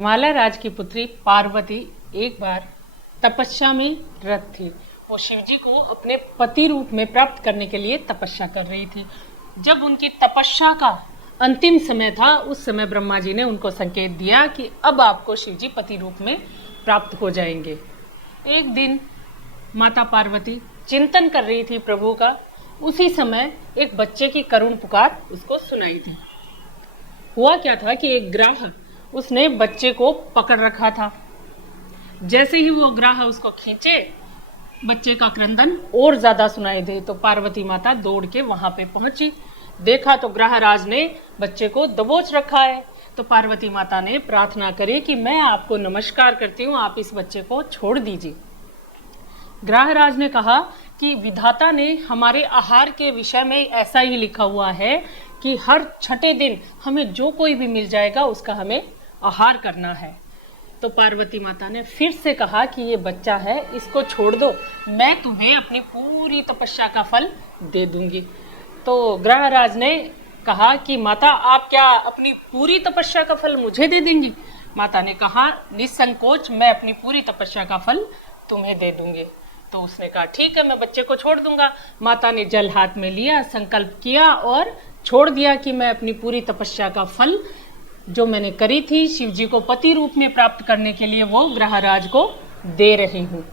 हिमालय राज की पुत्री पार्वती एक बार तपस्या में रत थी। वो शिवजी को अपने पति रूप में प्राप्त करने के लिए तपस्या कर रही थी। जब उनकी तपस्या का अंतिम समय था, उस समय ब्रह्मा जी ने उनको संकेत दिया कि अब आपको शिवजी पति रूप में प्राप्त हो जाएंगे। एक दिन माता पार्वती चिंतन कर रही थी प्रभु का। उसी समय एक बच्चे की करुण पुकार उसको सुनाई दी। हुआ क्या था कि एक ग्राह उसने बच्चे को पकड़ रखा था। जैसे ही वो ग्राह उसको खींचे, बच्चे का क्रंदन और ज्यादा सुनाई दे तो पार्वती माता दौड़ के वहां पे पहुंची। देखा तो ग्रहराज ने बच्चे को दबोच रखा है। तो पार्वती माता ने प्रार्थना करी कि मैं आपको नमस्कार करती हूँ, आप इस बच्चे को छोड़ दीजिए। ग्रहराज ने कहा कि विधाता ने हमारे आहार के विषय में ऐसा ही लिखा हुआ है कि हर छठे दिन हमें जो कोई भी मिल जाएगा उसका हमें आहार करना है। तो पार्वती माता ने फिर से कहा कि ये बच्चा है, इसको छोड़ दो, मैं तुम्हें अपनी पूरी तपस्या का फल दे दूंगी। तो ग्रहराज ने कहा कि माता, आप क्या अपनी पूरी तपस्या का फल मुझे दे देंगी? माता ने कहा निसंकोच, मैं अपनी पूरी तपस्या का फल तुम्हें दे दूंगी। तो उसने कहा ठीक है, मैं बच्चे को छोड़ दूंगा। माता ने जल हाथ में लिया, संकल्प किया और छोड़ दिया कि मैं अपनी पूरी तपस्या का फल जो मैंने करी थी शिव जी को पति रूप में प्राप्त करने के लिए वो ग्रहराज को दे रही हूँ।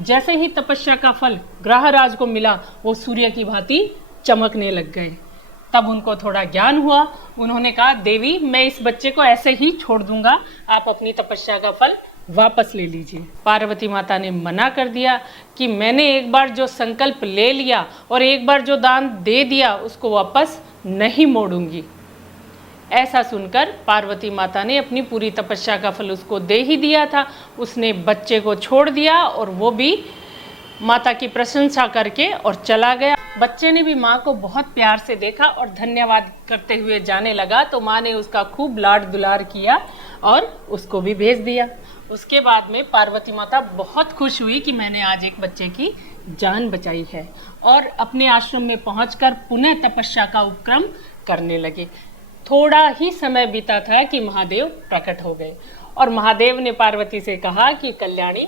जैसे ही तपस्या का फल ग्रहराज को मिला, वो सूर्य की भांति चमकने लग गए। तब उनको थोड़ा ज्ञान हुआ। उन्होंने कहा देवी, मैं इस बच्चे को ऐसे ही छोड़ दूंगा, आप अपनी तपस्या का फल वापस ले लीजिए। पार्वती माता ने मना कर दिया कि मैंने एक बार जो संकल्प ले लिया और एक बार जो दान दे दिया उसको वापस नहीं मोड़ूंगी। ऐसा सुनकर पार्वती माता ने अपनी पूरी तपस्या का फल उसको दे ही दिया था। उसने बच्चे को छोड़ दिया और वो भी माता की प्रशंसा करके और चला गया। बच्चे ने भी माँ को बहुत प्यार से देखा और धन्यवाद करते हुए जाने लगा। तो माँ ने उसका खूब लाड दुलार किया और उसको भी भेज दिया। उसके बाद में पार्वती माता बहुत खुश हुई कि मैंने आज एक बच्चे की जान बचाई है, और अपने आश्रम में पहुंचकर पुनः तपस्या का उपक्रम करने लगे। थोड़ा ही समय बीता था कि महादेव प्रकट हो गए और महादेव ने पार्वती से कहा कि कल्याणी,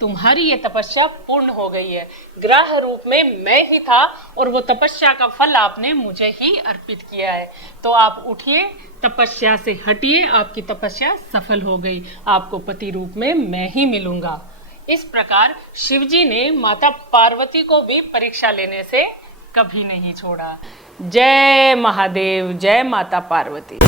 तुम्हारी ये तपस्या पूर्ण हो गई है। ग्रह रूप में मैं ही था और वो तपस्या का फल आपने मुझे ही अर्पित किया है। तो आप उठिए, तपस्या से हटिए, आपकी तपस्या सफल हो गई, आपको पति रूप में मैं ही मिलूंगा। इस प्रकार शिवजी ने माता पार्वती को भी परीक्षा लेने से कभी नहीं छोड़ा। जय महादेव, जय माता पार्वती।